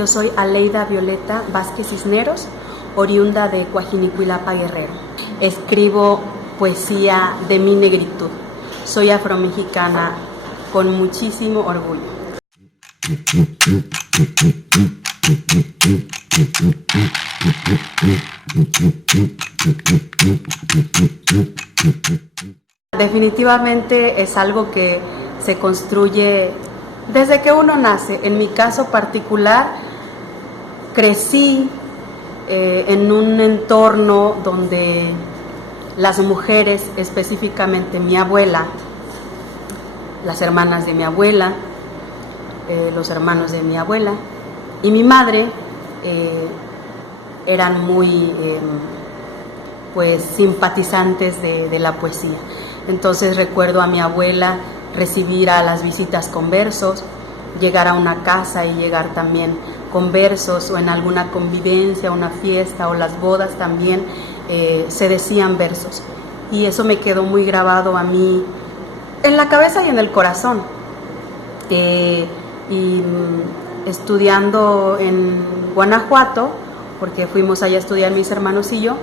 Yo soy Aleida Violeta Vázquez Cisneros, oriunda de Coajinicuilapa, Guerrero. Escribo poesía de mi negritud. Soy afromexicana con muchísimo orgullo. Definitivamente es algo que se construye desde que uno nace. En mi caso particular, crecí en un entorno donde las mujeres, específicamente mi abuela, las hermanas de mi abuela, los hermanos de mi abuela y mi madre eran muy pues simpatizantes de la poesía. Entonces recuerdo a mi abuela recibir a las visitas con versos, llegar a una casa y llegar también con versos, o en alguna convivencia, una fiesta o las bodas también se decían versos. Y eso me quedó muy grabado a mí en la cabeza y en el corazón. Y estudiando en Guanajuato, porque fuimos allá a estudiar mis hermanos y yo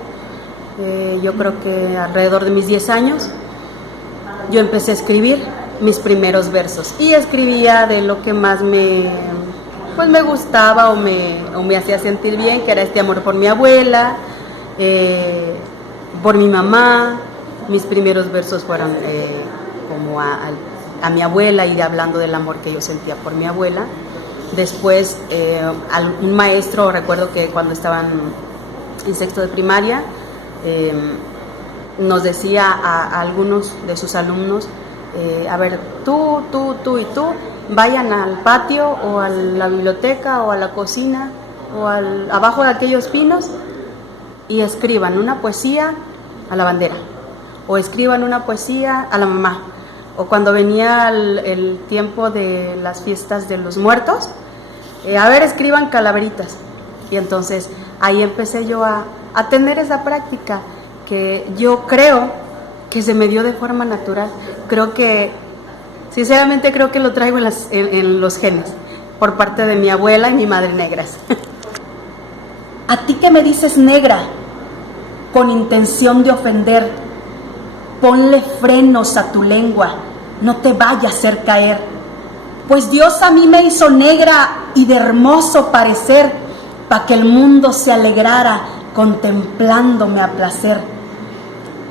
creo que alrededor de mis 10 años, yo empecé a escribir mis primeros versos y escribía de lo que más me gustaba o me hacía sentir bien, que era este amor por mi abuela, por mi mamá. Mis primeros versos fueron como a mi abuela y hablando del amor que yo sentía por mi abuela. Después un maestro, recuerdo que cuando estaban en sexto de primaria, nos decía a algunos de sus alumnos, a ver, tú y tú, vayan al patio o a la biblioteca o a la cocina o abajo de aquellos pinos y escriban una poesía a la bandera o escriban una poesía a la mamá. O cuando venía el tiempo de las fiestas de los muertos, a ver, escriban calaveritas. Y entonces ahí empecé yo a tener esa práctica que yo creo que se me dio de forma natural. Creo que, sinceramente creo que lo traigo en los genes, por parte de mi abuela y mi madre negras. A ti que me dices negra, con intención de ofender, ponle frenos a tu lengua, no te vaya a hacer caer. Pues Dios a mí me hizo negra y de hermoso parecer, pa' que el mundo se alegrara contemplándome a placer.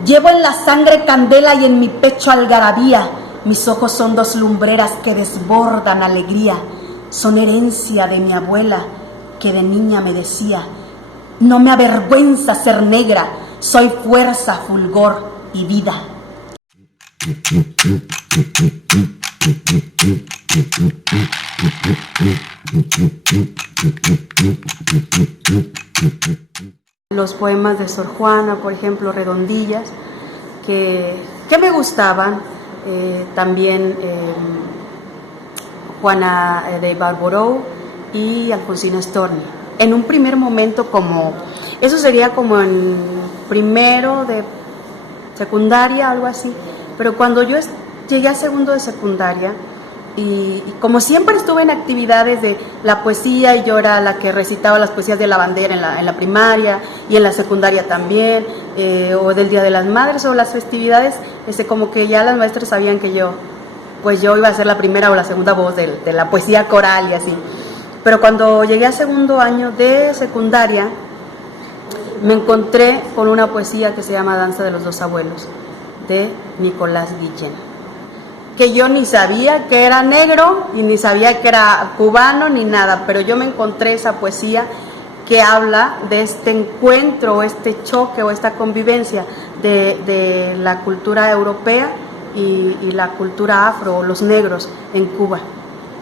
Llevo en la sangre candela y en mi pecho algarabía, mis ojos son dos lumbreras que desbordan alegría. Son herencia de mi abuela que de niña me decía, no me avergüenza ser negra, soy fuerza, fulgor y vida. Los poemas de Sor Juana, por ejemplo, Redondillas, que me gustaban, también Juana de Barborou y Alfonsina Storni. En un primer momento, eso sería como en primero de secundaria, algo así, pero cuando yo llegué a segundo de secundaria, y como siempre estuve en actividades de la poesía y yo era la que recitaba las poesías de la bandera en la primaria y en la secundaria también, o del Día de las Madres o las festividades, como que ya las maestras sabían que yo iba a ser la primera o la segunda voz de la poesía coral y así. Pero cuando llegué a segundo año de secundaria, me encontré con una poesía que se llama Danza de los dos abuelos, de Nicolás Guillén, que yo ni sabía que era negro y ni sabía que era cubano ni nada, pero yo me encontré esa poesía que habla de este encuentro, este choque o esta convivencia de la cultura europea y la cultura afro, o los negros en Cuba.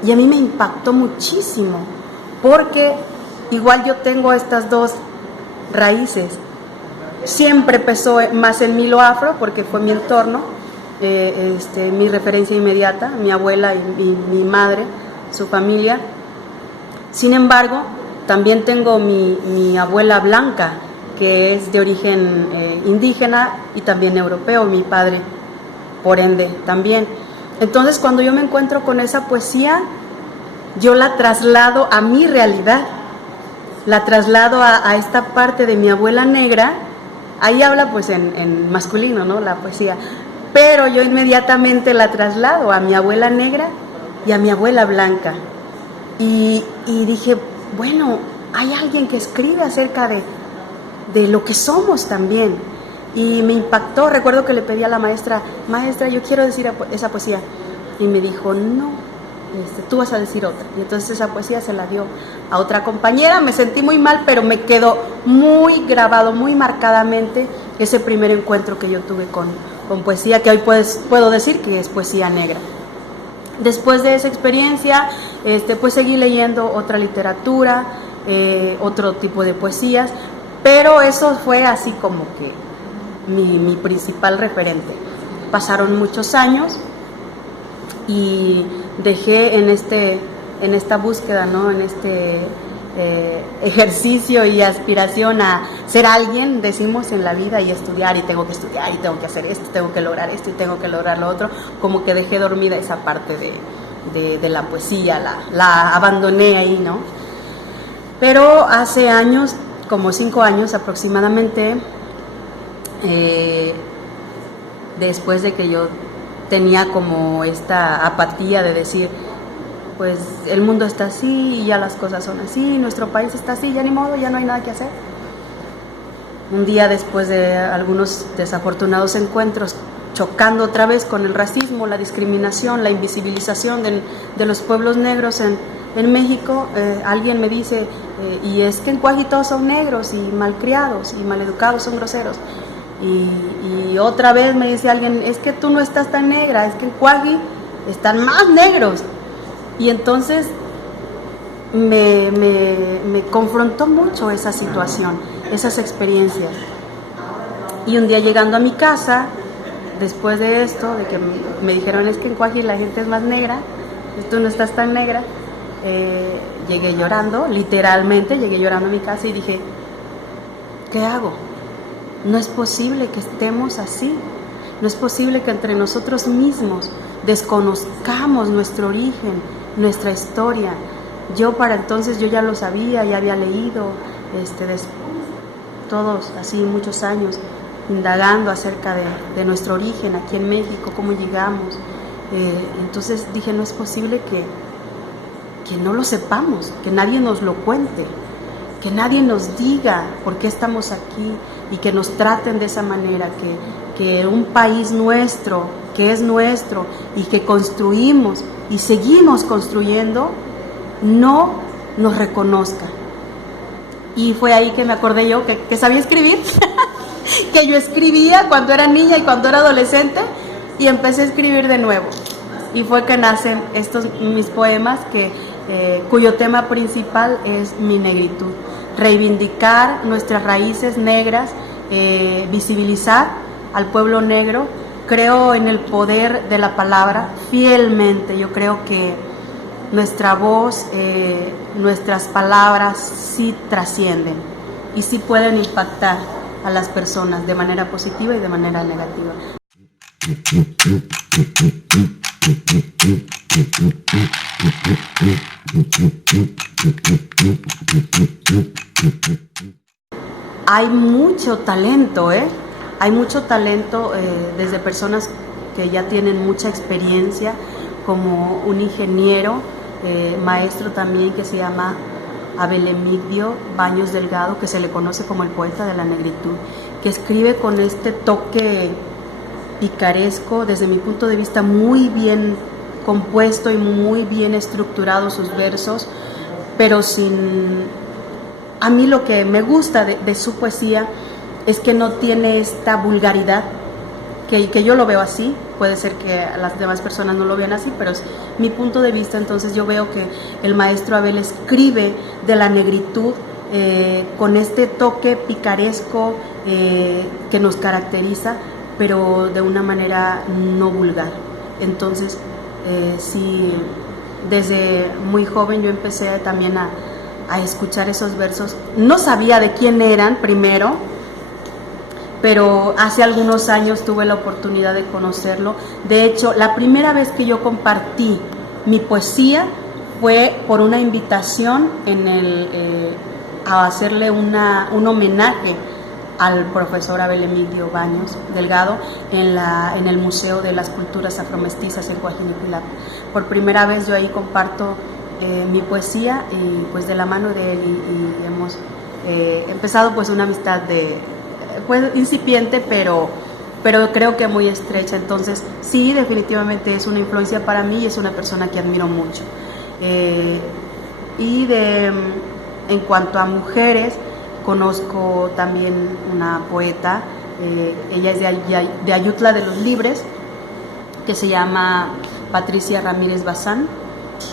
Y a mí me impactó muchísimo, porque igual yo tengo estas dos raíces. Siempre pesó más en mí lo afro, porque fue mi entorno, mi referencia inmediata, mi abuela y mi madre, su familia. Sin embargo, también tengo mi abuela blanca, que es de origen indígena y también europeo, mi padre, por ende, también. Entonces, cuando yo me encuentro con esa poesía, yo la traslado a mi realidad. la traslado a esta parte de mi abuela negra. Ahí habla pues en masculino, ¿no? La poesía. Pero yo inmediatamente la traslado a mi abuela negra y a mi abuela blanca. Y dije, bueno, hay alguien que escribe acerca de lo que somos también. Y me impactó. Recuerdo que le pedí a la maestra, yo quiero decir esa poesía. Y me dijo, no, tú vas a decir otra. Y entonces esa poesía se la dio a otra compañera. Me sentí muy mal, pero me quedó muy grabado, muy marcadamente ese primer encuentro que yo tuve con poesía, que hoy puedo decir que es poesía negra. Después de esa experiencia, pues seguí leyendo otra literatura, otro tipo de poesías, pero eso fue así como que mi principal referente. Pasaron muchos años y dejé en esta búsqueda, ¿no? En este ejercicio y aspiración a ser alguien, decimos, en la vida, y estudiar, y tengo que estudiar, y tengo que hacer esto, tengo que lograr esto, y tengo que lograr lo otro. Como que dejé dormida esa parte de la poesía, la abandoné ahí, ¿no? Pero hace años, como 5 años aproximadamente, después de que yo tenía como esta apatía de decir, pues el mundo está así y ya las cosas son así, nuestro país está así, ya ni modo, ya no hay nada que hacer. Un día, después de algunos desafortunados encuentros, chocando otra vez con el racismo, la discriminación, la invisibilización de los pueblos negros en México, alguien me dice, y es que en Cuaji todos son negros y malcriados y maleducados, son groseros. Y otra vez me dice alguien, es que tú no estás tan negra, es que en Cuaji están más negros. Y entonces me confrontó mucho esa situación, esas experiencias. Y un día, llegando a mi casa, después de esto, de que me dijeron, es que en Cuaji la gente es más negra, tú no estás tan negra, llegué llorando, literalmente llegué llorando a mi casa y dije, ¿qué hago? No es posible que estemos así, no es posible que entre nosotros mismos desconozcamos nuestro origen, nuestra historia. Yo para entonces yo ya lo sabía, ya había leído, todos así muchos años, indagando acerca de nuestro origen aquí en México, cómo llegamos. Entonces dije, no es posible que no lo sepamos, que nadie nos lo cuente, que nadie nos diga por qué estamos aquí y que nos traten de esa manera, que un país nuestro, que es nuestro y que construimos y seguimos construyendo, no nos reconozca. Y fue ahí que me acordé yo que sabía escribir, que yo escribía cuando era niña y cuando era adolescente, y empecé a escribir de nuevo. Y fue que nacen mis poemas, cuyo tema principal es mi negritud. Reivindicar nuestras raíces negras, visibilizar al pueblo negro. Creo en el poder de la palabra fielmente. Yo creo que nuestra voz, nuestras palabras sí trascienden y sí pueden impactar a las personas de manera positiva y de manera negativa. Hay mucho talento, hay mucho talento desde personas que ya tienen mucha experiencia, como un ingeniero, maestro también, que se llama Abel Emilio Baños Delgado, que se le conoce como el poeta de la negritud, que escribe con este toque picaresco, desde mi punto de vista muy bien compuesto y muy bien estructurado sus versos, pero a mí lo que me gusta de su poesía es que no tiene esta vulgaridad, que yo lo veo así, puede ser que las demás personas no lo vean así, pero es mi punto de vista. Entonces yo veo que el maestro Abel escribe de la negritud con este toque picaresco que nos caracteriza, pero de una manera no vulgar. Entonces sí, desde muy joven yo empecé también a escuchar esos versos. No sabía de quién eran primero, pero hace algunos años tuve la oportunidad de conocerlo. De hecho, la primera vez que yo compartí mi poesía fue por una invitación en a hacerle un homenaje al profesor Abel Emilio Baños Delgado en el Museo de las Culturas Afromestizas en Coajimalpa. Por primera vez yo ahí comparto mi poesía y pues de la mano de él y hemos empezado pues una amistad pues incipiente, pero creo que muy estrecha. Entonces sí, definitivamente es una influencia para mí y es una persona que admiro mucho. En cuanto a mujeres, conozco también una poeta, ella es de Ayutla de los Libres, que se llama Patricia Ramírez Bazán,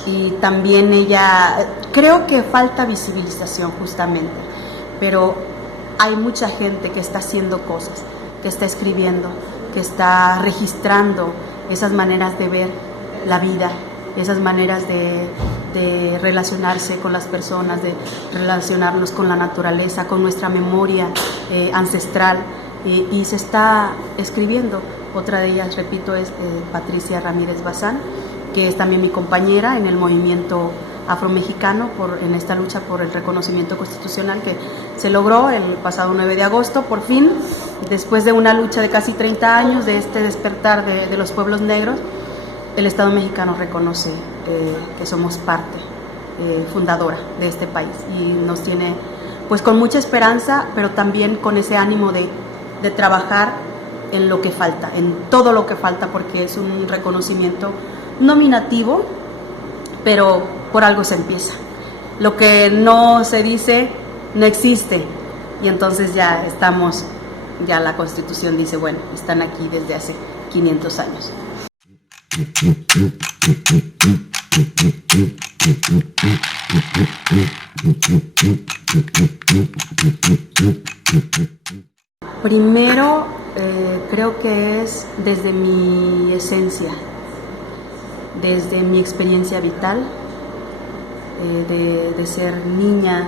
y también ella, creo que falta visibilización justamente, pero hay mucha gente que está haciendo cosas, que está escribiendo, que está registrando esas maneras de ver la vida, esas maneras de relacionarse con las personas, de relacionarnos con la naturaleza, con nuestra memoria ancestral, y se está escribiendo. Otra de ellas, repito, es Patricia Ramírez Bazán, que es también mi compañera en el movimiento afromexicano en esta lucha por el reconocimiento constitucional que se logró el pasado 9 de agosto, por fin, después de una lucha de casi 30 años de este despertar de los pueblos negros. El Estado mexicano reconoce que somos parte fundadora de este país y nos tiene pues con mucha esperanza, pero también con ese ánimo de trabajar en lo que falta, en todo lo que falta, porque es un reconocimiento nominativo, pero por algo se empieza. Lo que no se dice no existe, y entonces ya la Constitución dice, bueno, están aquí desde hace 500 años. Primero, creo que es desde mi esencia, desde mi experiencia vital, de ser niña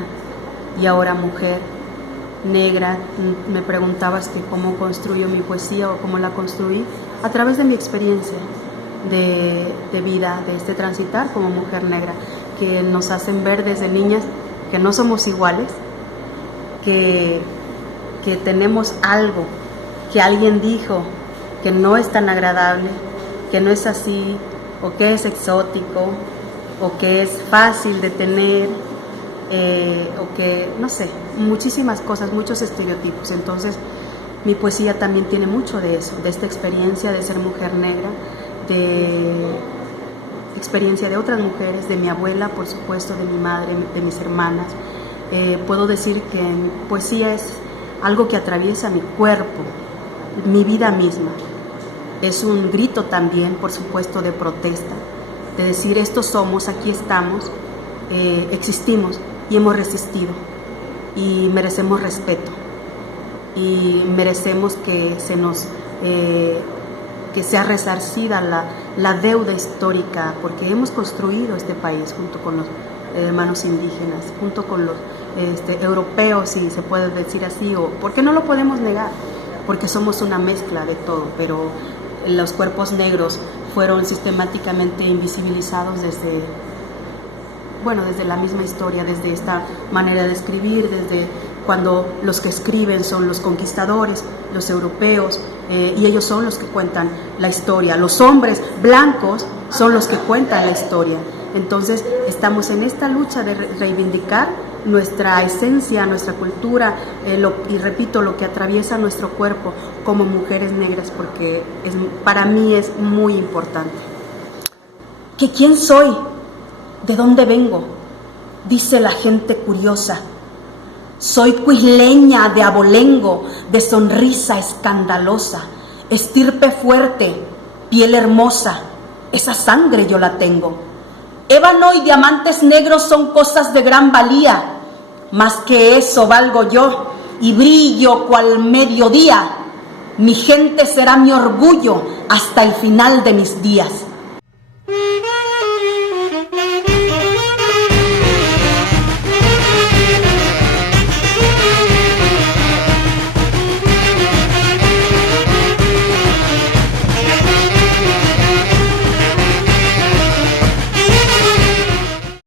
y ahora mujer negra. Me preguntabas que cómo construyo mi poesía o cómo la construí a través de mi experiencia de vida, de este transitar como mujer negra, que nos hacen ver desde niñas que no somos iguales, que tenemos algo que alguien dijo que no es tan agradable, que no es así, o que es exótico, o que es fácil de tener, o que, no sé, muchísimas cosas, muchos estereotipos. Entonces mi poesía también tiene mucho de eso, de esta experiencia de ser mujer negra, de experiencia de otras mujeres, de mi abuela, por supuesto, de mi madre, de mis hermanas. Puedo decir que mi poesía es algo que atraviesa mi cuerpo, mi vida misma. Es un grito también, por supuesto, de protesta, de decir, estos somos, aquí estamos, existimos y hemos resistido y merecemos respeto y merecemos que que sea resarcida la deuda histórica, porque hemos construido este país junto con los hermanos indígenas, junto con los europeos, si se puede decir así, o porque no lo podemos negar, porque somos una mezcla de todo, pero los cuerpos negros fueron sistemáticamente invisibilizados desde la misma historia, desde esta manera de escribir, desde cuando los que escriben son los conquistadores, los europeos, y ellos son los que cuentan la historia. Los hombres blancos son los que cuentan la historia. Entonces estamos en esta lucha de reivindicar nuestra esencia, nuestra cultura, y repito, lo que atraviesa nuestro cuerpo como mujeres negras, porque para mí es muy importante. ¿Que quién soy? ¿De dónde vengo? Dice la gente curiosa. Soy cuisleña de abolengo, de sonrisa escandalosa, estirpe fuerte, piel hermosa, esa sangre yo la tengo. Ébano y diamantes negros son cosas de gran valía, más que eso valgo yo y brillo cual mediodía. Mi gente será mi orgullo hasta el final de mis días.